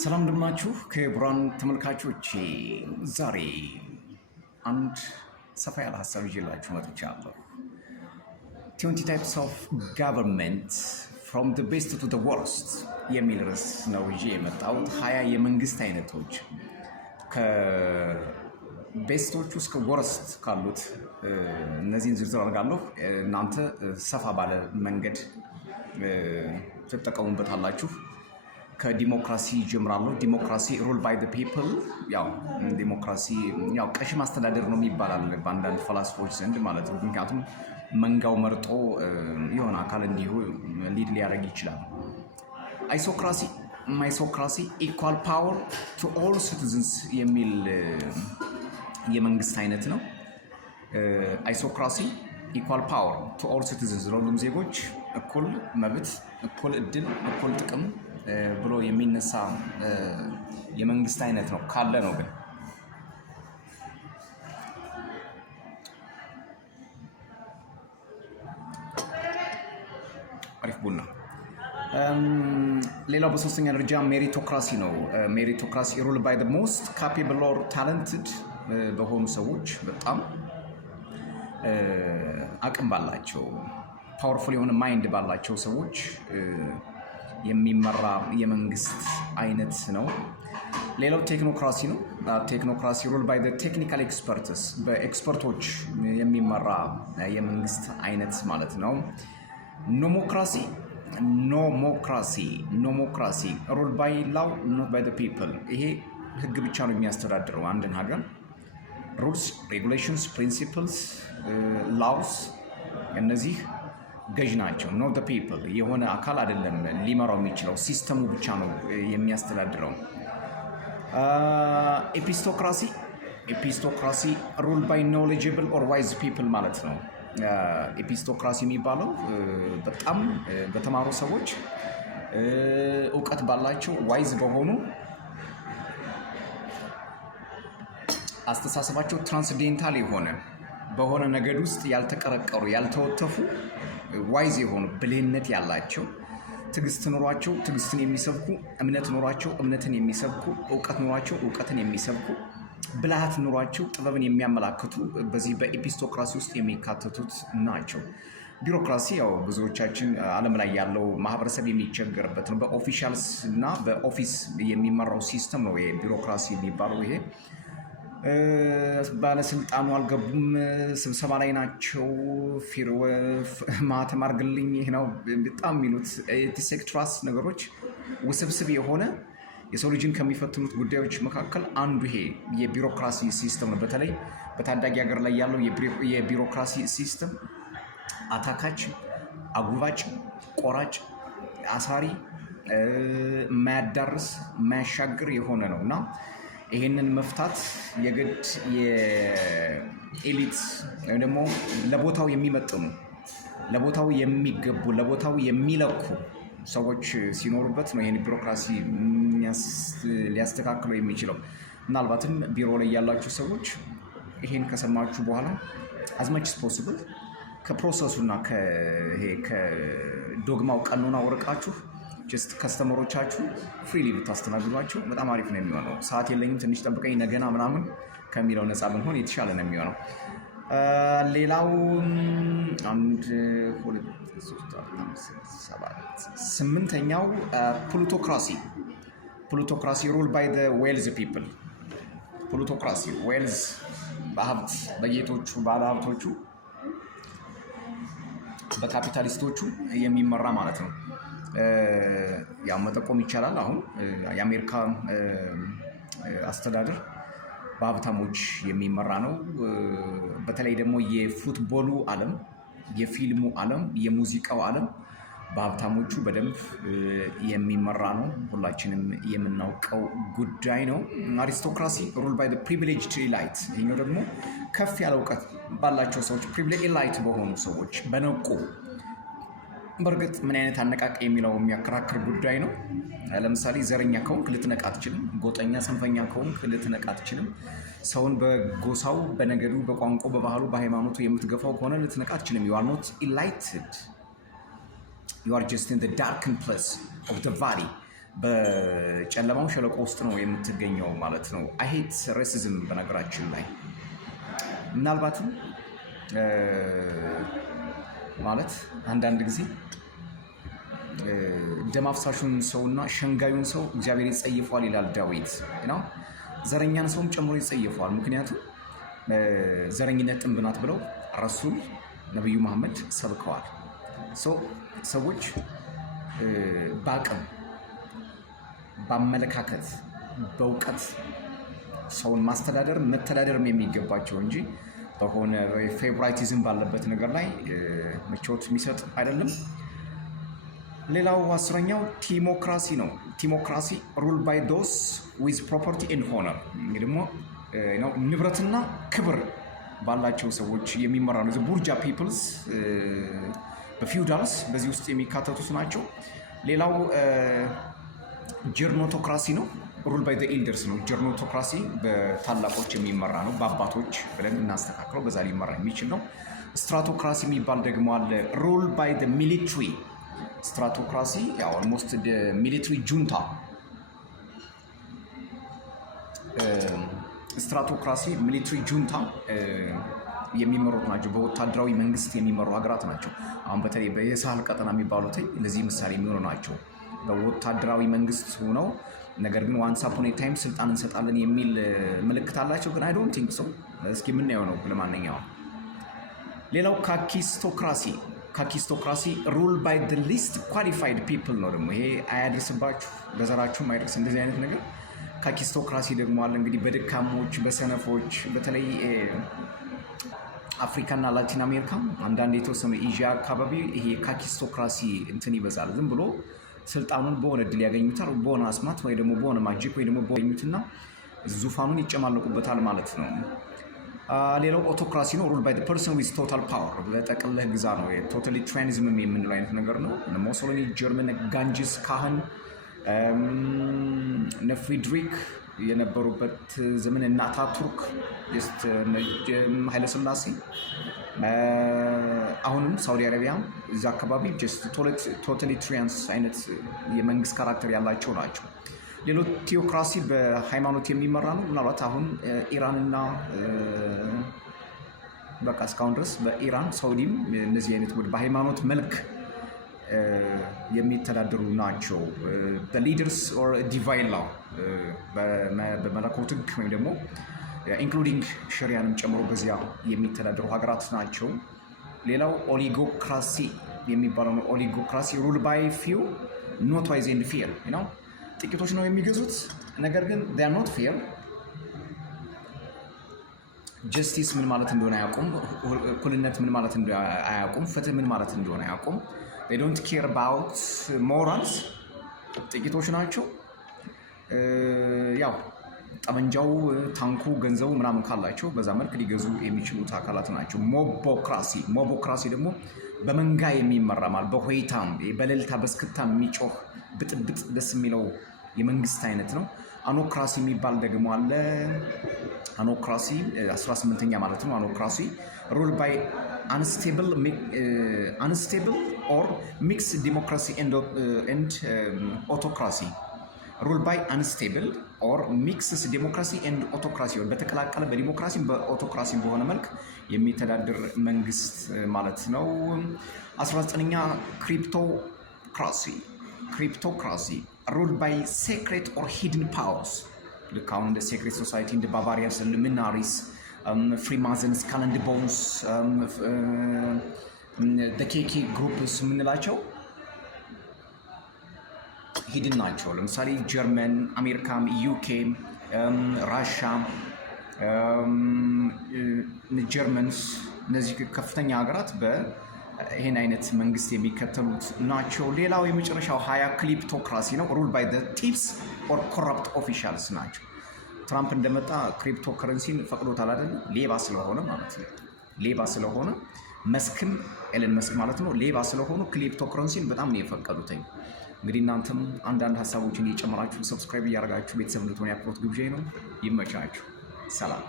ሰላም እንደምናችሁ ክቡራን ተመልካቾቼ፣ ዛሬ አንድ ሰፋ ያለ ሀሳብ ይዤላችሁ መጥቻለሁ። 20 types of government from the best to the worst የሚል ርዕስ ነው ይዤ የመጣሁት። 20 የመንግስት አይነቶች ከቤስቶቹ እስከ ወርስት ካሉት እነዚህን ዝርዝር አድርጋለሁ። እናንተ ሰፋ ባለ መንገድ ትጠቀሙበታላችሁ። ከዲሞክራሲ ጀምራለሁ። ዲሞክራሲ ሩል ባይ ዘ ፒፕል። ያው ዲሞክራሲ ያው ቀሽም አስተዳደር ነው ይባላል በአንዳንድ ፈላስፎች ዘንድ ማለት ነው። ምክንያቱም መንጋው መርጦ የሆነ አካል እንዲሁ ሊድ ሊያደርግ ይችላል። አይሶክራሲ ማይሶክራሲ ኢኳል ፓወር ቱ ኦል ሲቲዝንስ የሚል የመንግስት አይነት ነው። አይሶክራሲ ኢኳል ፓወር ቱ ኦል ሲቲዝንስ፣ ለሁሉም ዜጎች እኩል መብት፣ እኩል እድል፣ እኩል ጥቅም ብሎ የሚነሳ የመንግስት አይነት ነው ካለ ነው። ግን አሪፍ ቡና። ሌላው በሶስተኛ ደረጃ ሜሪቶክራሲ ነው። ሜሪቶክራሲ ሩል ባይ ዘ ሞስት ካፔብል ኦር ታለንትድ በሆኑ ሰዎች፣ በጣም አቅም ባላቸው ፓወርፉል የሆነ ማይንድ ባላቸው ሰዎች የሚመራ የመንግስት አይነት ነው። ሌላው ቴክኖክራሲ ነው። ቴክኖክራሲ ሩል ባይ ዘ ቴክኒካል ኤክስፐርትስ፣ በኤክስፐርቶች የሚመራ የመንግስት አይነት ማለት ነው። ኖሞክራሲ ኖሞክራሲ ሩል ባይ ላው ኖት ባይ ዘ ፒፕል። ይሄ ህግ ብቻ ነው የሚያስተዳድረው አንድን ሀገር። ሩልስ፣ ሬጉሌሽንስ፣ ፕሪንሲፕልስ፣ ላውስ እነዚህ ገዥ ናቸው። ኖት ዘ ፒፕል፣ የሆነ አካል አይደለም ሊመራው የሚችለው፣ ሲስተሙ ብቻ ነው የሚያስተዳድረው። ኤፒስቶክራሲ ሩል ባይ ኖሌጅብል ኦር ዋይዝ ፒፕል ማለት ነው። ኤፒስቶክራሲ የሚባለው በጣም በተማሩ ሰዎች፣ እውቀት ባላቸው፣ ዋይዝ በሆኑ አስተሳሰባቸው ትራንስዴንታል የሆነ በሆነ ነገድ ውስጥ ያልተቀረቀሩ ያልተወተፉ ዋይዝ የሆኑ ብልህነት ያላቸው፣ ትዕግስት ኖሯቸው ትዕግስትን የሚሰብኩ፣ እምነት ኖሯቸው እምነትን የሚሰብኩ፣ እውቀት ኖሯቸው እውቀትን የሚሰብኩ፣ ብልሃት ኖሯቸው ጥበብን የሚያመላክቱ በዚህ በኤፒስቶክራሲ ውስጥ የሚካተቱት ናቸው። ቢሮክራሲ ያው ብዙዎቻችን ዓለም ላይ ያለው ማህበረሰብ የሚቸገርበት ነው። በኦፊሻልስ እና በኦፊስ የሚመራው ሲስተም ነው ቢሮክራሲ የሚባለው። ይሄ ባለስልጣኑ አልገቡም፣ ስብሰባ ላይ ናቸው፣ ማህተም አድርግልኝ፣ ይህ ነው በጣም የሚሉት ሴክትራስ ነገሮች ውስብስብ የሆነ የሰው ልጅን ከሚፈትኑት ጉዳዮች መካከል አንዱ ይሄ የቢሮክራሲ ሲስተም ነው። በተለይ በታዳጊ ሀገር ላይ ያለው የቢሮክራሲ ሲስተም አታካች፣ አጉባጭ፣ ቆራጭ፣ አሳሪ፣ የማያዳርስ የማያሻግር የሆነ ነው እና ይሄንን መፍታት የግድ የኤሊት ወይም ደግሞ ለቦታው የሚመጥኑ፣ ለቦታው የሚገቡ፣ ለቦታው የሚለኩ ሰዎች ሲኖሩበት ነው ይሄን ቢሮክራሲ ሊያስተካክለው የሚችለው። ምናልባትም ቢሮ ላይ ያላችሁ ሰዎች ይሄን ከሰማችሁ በኋላ አዝማች ፖሲብል ከፕሮሰሱና ከዶግማው ቀኖና ወርቃችሁ ጀስት ከስተመሮቻችሁ ፍሪሊ ብታስተናግዷቸው በጣም አሪፍ ነው የሚሆነው። ሰዓት የለኝም ትንሽ ጠብቀኝ ነገና ምናምን ከሚለው ነፃ ብንሆን የተሻለ ነው የሚሆነው። ሌላው 8ኛው ፕሉቶክራሲ ሩል ባይ ዘ ዌልዝ ፒፕል። ፕሉቶክራሲ ዌልዝ በሀብት በጌቶቹ ባለሀብቶቹ በካፒታሊስቶቹ የሚመራ ማለት ነው። ያው መጠቆም ይቻላል። አሁን የአሜሪካ አስተዳደር በሀብታሞች የሚመራ ነው። በተለይ ደግሞ የፉትቦሉ ዓለም፣ የፊልሙ ዓለም፣ የሙዚቃው ዓለም በሀብታሞቹ በደንብ የሚመራ ነው። ሁላችንም የምናውቀው ጉዳይ ነው። አሪስቶክራሲ ሩል ባይ ፕሪቪሌጅድ ኢላይት። ይሄኛው ደግሞ ከፍ ያለ እውቀት ባላቸው ሰዎች፣ ፕሪቪሌጅ ኢላይት በሆኑ ሰዎች፣ በነቁ። በእርግጥ ምን አይነት አነቃቂ የሚለው የሚያከራክር ጉዳይ ነው። ለምሳሌ ዘረኛ ከሆንክ ልትነቃ አትችልም። ጎጠኛ፣ ጽንፈኛ ከሆንክ ልትነቃ አትችልም። ሰውን በጎሳው፣ በነገዱ፣ በቋንቋው፣ በባህሉ፣ በሃይማኖቱ የምትገፋው ከሆነ ልትነቃ አትችልም። you are not enlightened, you are just in the darkened place of the valley በጨለማው ሸለቆ ውስጥ ነው የምትገኘው ማለት ነው። አይ ሄት ሬሲዝም። በነገራችን ላይ ምናልባትም ማለት አንዳንድ ጊዜ ደም አፍሳሹን ሰውና ሸንጋዩን ሰው እግዚአብሔር ይጸይፈዋል ይላል ዳዊት ነው። ዘረኛን ሰውም ጨምሮ ይጸይፈዋል። ምክንያቱም ዘረኝነት ጥንብ ናት ብለው ረሱል ነቢዩ መሐመድ ሰብከዋል። ሰዎች በአቅም በአመለካከት በእውቀት ሰውን ማስተዳደር መተዳደርም የሚገባቸው እንጂ በሆነ ፌቨራይቲዝም ባለበት ነገር ላይ ምቾት የሚሰጥ አይደለም። ሌላው 10ኛው ቲሞክራሲ ነው። ቲሞክራሲ ሩል ባይ ዶስ ዊዝ ፕሮፐርቲ ኤንድ ሆነር፣ ደግሞ ንብረትና ክብር ባላቸው ሰዎች የሚመራ ነው። ቡርጃ ፒፕልስ በፊውዳልስ በዚህ ውስጥ የሚካተቱት ናቸው። ሌላው ጀርኖቶክራሲ ነው። ሩል ባይ ኤልደርስ ነው። ጀርኖቶክራሲ በታላቆች የሚመራ ነው። በአባቶች ብለን እናስተካክለው፣ በዛ ሊመራ የሚችል ነው። ስትራቶክራሲ የሚባል ደግሞ አለ። ሩል ባይ ሚሊትሪ። ስትራቶክራሲ ኦልሞስት ሚሊትሪ ጁንታ። ስትራቶክራሲ ሚሊትሪ ጁንታ የሚመሩት ናቸው። በወታደራዊ መንግስት የሚመሩ ሀገራት ናቸው። አሁን በተለይ የሳህል ቀጠና የሚባሉት ለዚህ ምሳሌ የሚሆኑ ናቸው። በወታደራዊ መንግስት ሆነው ነገር ግን ዋንስ አፖን ኤ ታይም ስልጣን እንሰጣለን የሚል ምልክት አላቸው። ግን አይ ዶንት ቲንክ ሶ። እስኪ የምናየው ነው። ለማንኛውም ሌላው ካኪስቶክራሲ። ካኪስቶክራሲ ሩል ባይ ደ ሊስት ኳሊፋይድ ፒፕል ነው። ደግሞ ይሄ አያድርስባችሁ፣ ለዘራችሁም አይደርስ እንደዚህ አይነት ነገር። ካኪስቶክራሲ ደግሞ አለ እንግዲህ በደካሞች በሰነፎች፣ በተለይ አፍሪካና ላቲን አሜሪካ፣ አንዳንድ የተወሰኑ ኤዥያ አካባቢ ይሄ ካኪስቶክራሲ እንትን ይበዛል። ዝም ብሎ ስልጣኑን በሆነ እድል ያገኙታል፣ በሆነ አስማት ወይ ደግሞ በሆነ ማጂክ ወይ ደግሞ በሆኑትና ዙፋኑን ይጨማለቁበታል ማለት ነው። ሌላው ኦቶክራሲ ነው። ሩል ባይ ፐርሰን ዊዝ ቶታል ፓወር፣ በጠቅልህ ግዛ ነው። ቶታሊታሪያኒዝም የምንለው አይነት ነገር ነው። ሞሶሎኒ ጀርመን፣ ጋንጂስ ካህን፣ እነ ፍሪድሪክ የነበሩበት ዘመን እና አታቱርክ፣ ኃይለስላሴ፣ አሁንም ሳውዲ አረቢያ እዚ አካባቢ ቶታሊታሪያንስ አይነት የመንግስት ካራክተር ያላቸው ናቸው። ሌሎች ቴዎክራሲ በሃይማኖት የሚመራ ነው። ምናልባት አሁን ኢራንና በቃ እስካሁን ድረስ በኢራን ሳውዲም እነዚህ አይነት በሃይማኖት መልክ የሚተዳደሩ ናቸው። ሊደርስ ኦር ዲቫይን ላው በመለኮት ህግ ወይም ደግሞ ኢንክሉዲንግ ሸሪያንም ጨምሮ በዚያ የሚተዳደሩ ሀገራት ናቸው። ሌላው ኦሊጎክራሲ የሚባለው ነው። ኦሊጎክራሲ ሩል ባይ ፊው ኖት ዋይዝ ኤንድ ፌር ነው። ጥቂቶች ነው የሚገዙት፣ ነገር ግን ዴር ኖት ፌር። ጀስቲስ ምን ማለት እንደሆነ አያውቁም። እኩልነት ምን ማለት እንደሆነ አያውቁም። ፍትህ ምን ማለት እንደሆነ አያውቁም። they don't care about morals። ጥቂቶች ናቸው። ያው ጠመንጃው፣ ታንኩ፣ ገንዘቡ ምናምን ካላቸው በዛ መልክ ሊገዙ የሚችሉት አካላት ናቸው። ሞቦክራሲ ደግሞ በመንጋ የሚመራ ማለት በሆይታም በሌልታ በስክታም የሚጮህ ብጥብጥ ደስ የሚለው የመንግስት አይነት ነው። አኖክራሲ የሚባል ደግሞ አለ። አኖክራሲ 18ኛ ማለት ነው። አኖክራሲ ሩል ባይ አንስቴብል ኦር ሚክስ ዲሞክራሲ ኤንድ ኦቶክራሲ። ሩል ባይ አንስቴብል ኦር ሚክስስ ዲሞክራሲ ኤንድ ኦቶክራሲ፣ በተቀላቀለ በዲሞክራሲም በኦቶክራሲም በሆነ መልክ የሚተዳደር መንግስት ማለት ነው። 19ኛ ክሪፕቶክራሲ ሩል ባይ ሴክሬት ኦር ሂድን ፓወርስ። ልክ አሁን እንደ ሴክሬት ሶሳይቲ እንደ ባቫሪያስ፣ ሉሚናሪስ፣ ፍሪማዘን፣ ስካል ኤንድ ቦንስ፣ ኬኬ ግሩፕስ የምንላቸው ሂድን ናቸው። ለምሳሌ ጀርመን፣ አሜሪካም፣ ዩኬ፣ ራሻ፣ ጀርመንስ፣ እነዚህ ከፍተኛ ሀገራት ይህን አይነት መንግስት የሚከተሉት ናቸው። ሌላው የመጨረሻው 20 ክሪፕቶክራሲ ነው። ሩል ባይ ቲፕስ ኦር ኮረፕት ኦፊሻልስ ናቸው። ትራምፕ እንደመጣ ክሪፕቶ ከረንሲን ፈቅዶታል አይደል? ሌባ ስለሆነ ማለት ነው። ሌባ ስለሆነ መስክም ኤለን መስክ ማለት ነው። ሌባ ስለሆኑ ክሪፕቶ ከረንሲን በጣም ነው የፈቀዱትኝ። እንግዲህ እናንተም አንዳንድ ሀሳቦችን እየጨመራችሁ ሰብስክራይብ እያደረጋችሁ ቤተሰብ እንድትሆኑ የአክብሮት ግብዣ ነው። ይመቻችሁ። ሰላም።